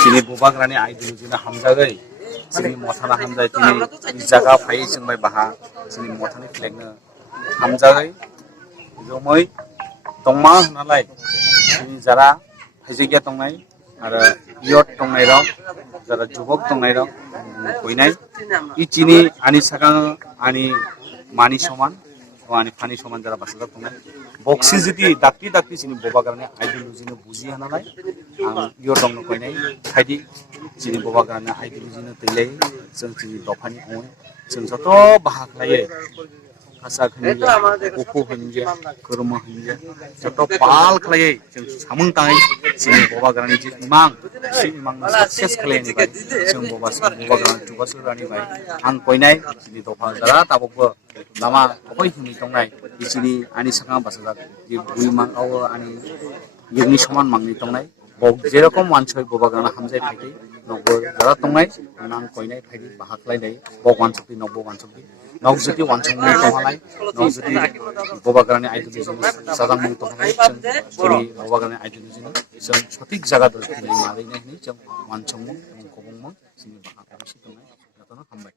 Sini bubak rani ideology na hamjagai. Sini mothana hamjai tini jaga phai singbai baha. Sini mothani flag na hamjagai. Jomoi tongma nalai. Sini jara phaijigia tongnai ara yot tongnai rok jara jubok tongnai rok koinai. I chini ani sakang ani mani soman ani pani soman jara basada tongnai. Boxi judi dakti sini bubak rani ideology na buji hanalai. Ang yo dong no koinai phaidi chini boba gana ideology no tele जों chini dofani on जों joto bahag laye asa khani upu hanje kurma hanje joto pal khlaye जों samung tai chini boba gana ji imang si imang success khlaye ni bai जों boba gana jubasur rani bai ang koinai chini dofa dara tabok lama koi huni tongnai chini ani sanga basada ji buimang aw ani yuni saman mangni tongnai যেরকম ওয়ানছয় ববাগানা হামজাই ফাইতে নব যারা তংনাই নাং কইনাই ফাইদি বাহাকলাই নাই বগওয়ান ছবি নব ওয়ানছবি knock যদি ওয়ানছংনি তহালাই নক যদি ববাগানি আইডিয়োলজি সাজাং মং তহালাই जों ববাগানি আইডিয়োলজি जों সঠিক জায়গা দল মালাই নাই जों ওয়ানছং মং কবং মং जोंनि বাহাকলাই তংনাই যতন হামবাই